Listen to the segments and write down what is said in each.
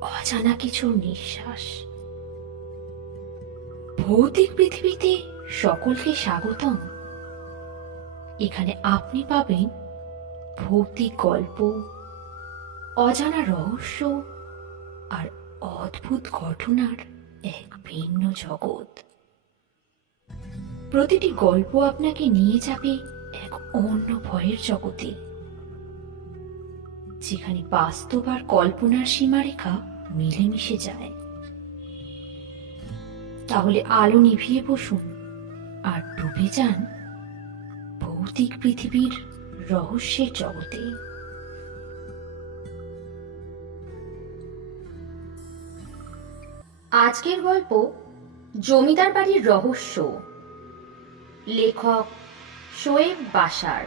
অজানা কিছু নিঃশ্বাস। ভৌতিক পৃথিবীতে সকলকে স্বাগতম। এখানে আপনি পাবেন ভৌতিক গল্প, অজানা রহস্য আর অদ্ভুত ঘটনার এক ভিন্ন জগৎ। প্রতিটি গল্প আপনাকে নিয়ে যাবে এক অন্য ভয়ের জগতে। যেখানে বাস্তব আর কল্পনার সীমারেখা মিলেমিশে যায়। তাহলে আলো নিভিয়ে বসুন আর ডুবে যান ভৌতিক পৃথিবীর রহস্যের জগতে। আজকের গল্প জমিদার বাড়ির রহস্য। লেখক শোয়েব বাসার।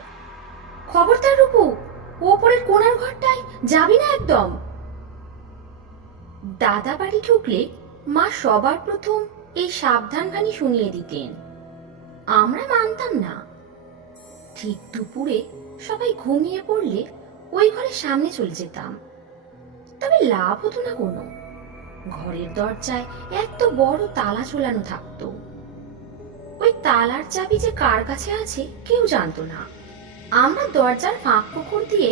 খবরদার রূপু ওপরের কোনার ঘরটায় যাবি না একদম? দাদা বাড়ি ঢুকলে মা সবার প্রথম এই সাবধানবাণী শুনিয়ে দিতেন। আমরা মানতাম না। ঠিক দুপুরে সবাই ঘুমিয়ে পড়লে ওই ঘরের সামনে চলে যেতাম। তবে লাভ হতো না কোনো। ঘরের দরজায় এত বড় তালা ঝোলানো থাকতো। ওই তালার চাবি যে কার কাছে আছে কেউ জানতো না। আমরা দরজার ফাঁক পুকুর দিয়ে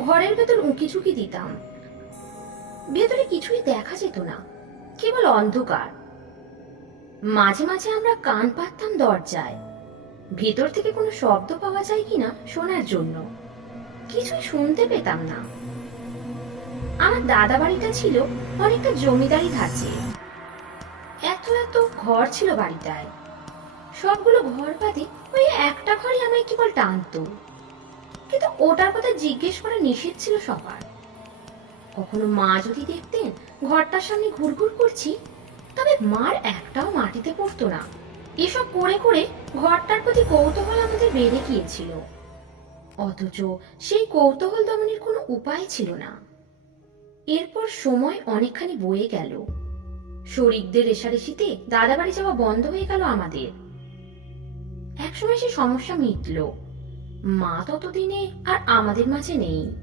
ঘরের ভেতর উঁকি ঝুঁকি দিতাম। ভেতরে কিছুই দেখা যেত না, কেবল অন্ধকার। মাঝে মাঝে আমরা কান পাততাম দরজায়। ভেতর থেকে কোনো শব্দ পাওয়া যায় কিনা শোনার জন্য। কিছুই শুনতে পেতাম না। আমার দাদা বাড়িটা ছিল অনেকটা জমিদারি ধাঁচে। এত এত ঘর ছিল বাড়িটায়। সবগুলো ঘর বাদে ওই একটা ঘরই আমায় কেবল টানতো। কিন্তু ওটার কথা জিজ্ঞেস করা নিষেধ ছিল সবার। কখনো মা যদি দেখতেন ঘরটার সামনে ঘুরঘুর করছি, তবে মার একটাও মাটিতে পড়তো না। এসব করে করে ঘরটার প্রতি কৌতূহল আমাদের বেড়ে গিয়েছিল। অথচ সেই কৌতূহল দমনের কোনো উপায় ছিল না। এরপর সময় অনেকখানি বয়ে গেল। শরিকদের রেশারেশিতে দাদা বাড়ি যাওয়া বন্ধ হয়ে গেল আমাদের। একসময় সে সমস্যা মিটল। মা ততদিনে আর আমাদের মাঝে নেই।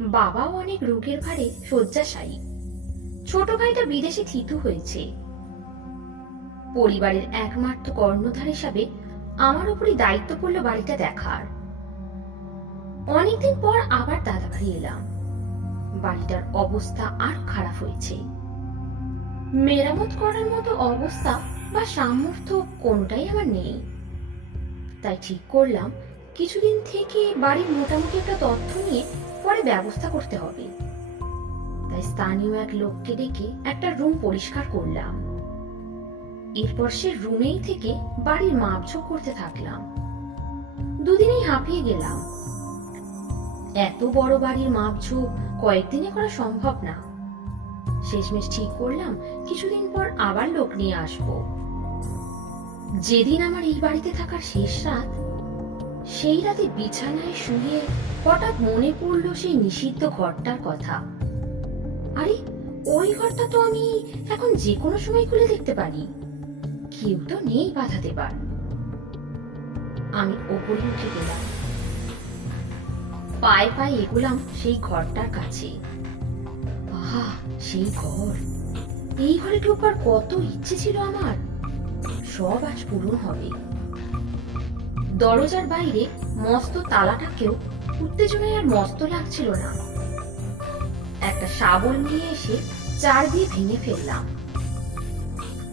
বাবাও অনেক রোগের ভারে শয্যাশায়ী। ছোট ভাইটা বিদেশে থিতু হয়েছে। পরিবারের একমাত্র কর্ণধার হিসাবে আমার উপরই দায়িত্ব পড়ল বাড়িটা দেখার। অনেকদিন পর আবার দাদা বাড়ি এলাম। বাড়িটার অবস্থা আর খারাপ হয়েছে। মেরামত করার মতো অবস্থা বা সামর্থ্য কোনটাই আমার নেই। তাই ঠিক করলাম, কিছুদিন থেকে বাড়ির মোটামুটি একটা তথ্য নিয়ে পরে ব্যবস্থা করতে হবে। তাই স্থানীয় এক লোককে ডেকে একটা রুম পরিষ্কার করলাম। এরপর সে রুমেই থেকে বাড়ির মাপঝোঁক করতে থাকলাম। দুদিনেই হাঁপিয়ে গেলাম। এত বড় বাড়ির মাপঝোঁক কয়েকদিনে করা সম্ভব না। শেষমেশ ঠিক করলাম, কিছুদিন পর আবার লোক নিয়ে আসব। যেদিন আমার এই বাড়িতে থাকার শেষ রাত, সেই রাতে বিছানায় শুয়ে হঠাৎ মনে পড়ল সেই নিষিদ্ধ ঘরটার কথা। আরে, ওই ঘরটা তো আমি এখন যে কোনো সময় খুলে দেখতে পারি। কেউ তো নেই বাধা দেবার। আমি ওপরে উঠে গেলাম। পায়ে পায়ে এগুলাম সেই ঘরটার কাছে। সেই ঘর। এই ঘরে ঢোকবার কত ইচ্ছে ছিল আমার। সব আজ পূরণ হবে। দরজার বাইরে মস্ত তালাটাকেও উত্তেজনায় আর মস্ত লাগছিল না। একটা শাবল নিয়ে এসে চার দিয়ে ভেঙে ফেললাম।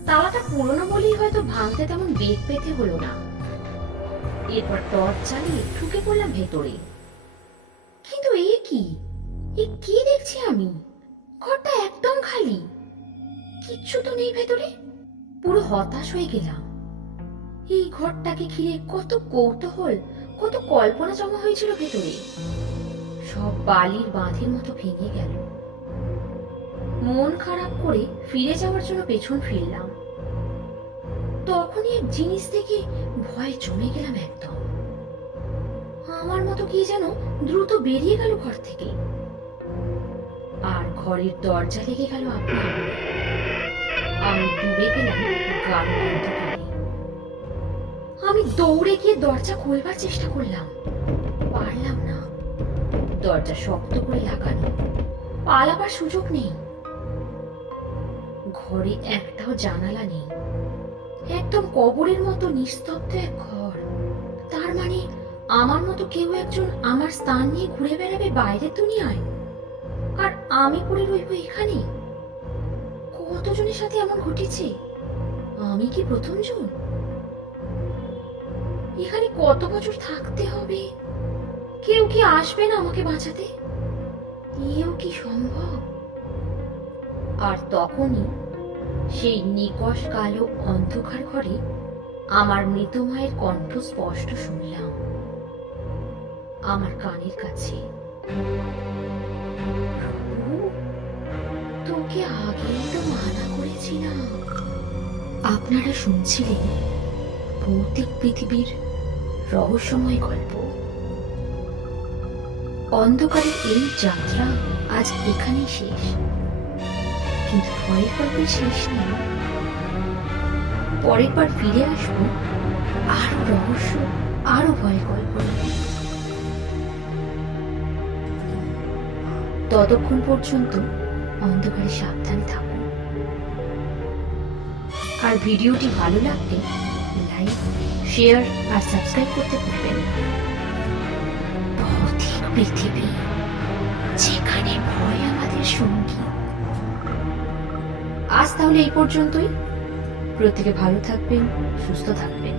তালাটা পুরনো বলেই হয়তো ভাঙতে তেমন বেগ পেতে হলো না। এরপর টর্চ চালিয়ে ঢুকে পড়লাম ভেতরে। কিন্তু এ কি? এ কি দেখছি আমি? ঘরটা একদম খালি। কিচ্ছু তো নেই ভেতরে। পুরো হতাশ হয়ে গেলাম। এই ঘরটাকে ঘিরে কত কৌতূহল, কত কল্পনা জমা হয়েছিল ভেতরে। সব বালির বাঁধের মতো ভেঙে গেল। মন খারাপ করে ফিরে যাওয়ার জন্য পেছন ফিরলাম। তখনই এক জিনিস দেখে ভয়ে জমে গেলাম একদম। আমার মতো কি যেন দ্রুত বেরিয়ে গেল ঘর থেকে। আর ঘরের দরজা লেগে গেল আপনার। আমি ডুবে গেলাম আমি দৌড়ে গিয়ে দরজা খুলবার চেষ্টা করলাম। পারলাম না। দরজা শক্ত করে লাগানো। পালাবার সুযোগ নেই। ঘরে একটাও জানালা নেই। একদম কবরের মতো নিস্তব্ধ এক ঘর। তার মানে আমার মতো কেউ একজন আমার স্থান নিয়ে ঘুরে বেড়াবে বাইরের দুনিয়ায়? আর আমি পড়ে রইব এখানে? কতজনের সাথে এমন ঘটেছে? আমি কি প্রথম জন এখানে কত বছর থাকতে হবে? কেউ কি আসবে না আমাকে বাঁচাতে? এও কি সম্ভব? আর তখনই সেই নিকশ কালো অন্ধকার ঘরে আমার মৃত মায়ের কণ্ঠ স্পষ্ট শুনলাম। আমার কানের কাছে তোকে আগেই তো মানা করেছিলাম আপনারা শুনছিলেন ভৌতিক পৃথিবীর রহস্যময় গল্প। অন্ধকারের এই যাত্রা আজ এখানেই শেষ। কিন্তু ভয়ের গল্পের শেষ নেই। পরের বার ফিরে আসব আরও রহস্য, আরও ভয়ের গল্প ততক্ষণ পর্যন্ত অন্ধকারে সাবধানে থাকুন। আর ভিডিওটি ভালো লাগলে লাইক, শেয়ার আর সাবস্ক্রাইব করতে ভুলবেন না। ভৌতিক পৃথিবী, যেখানে ভয় আমাদের সঙ্গী। আজ তাহলে এই পর্যন্তই। প্রত্যেকে ভালো থাকবেন, সুস্থ থাকবেন।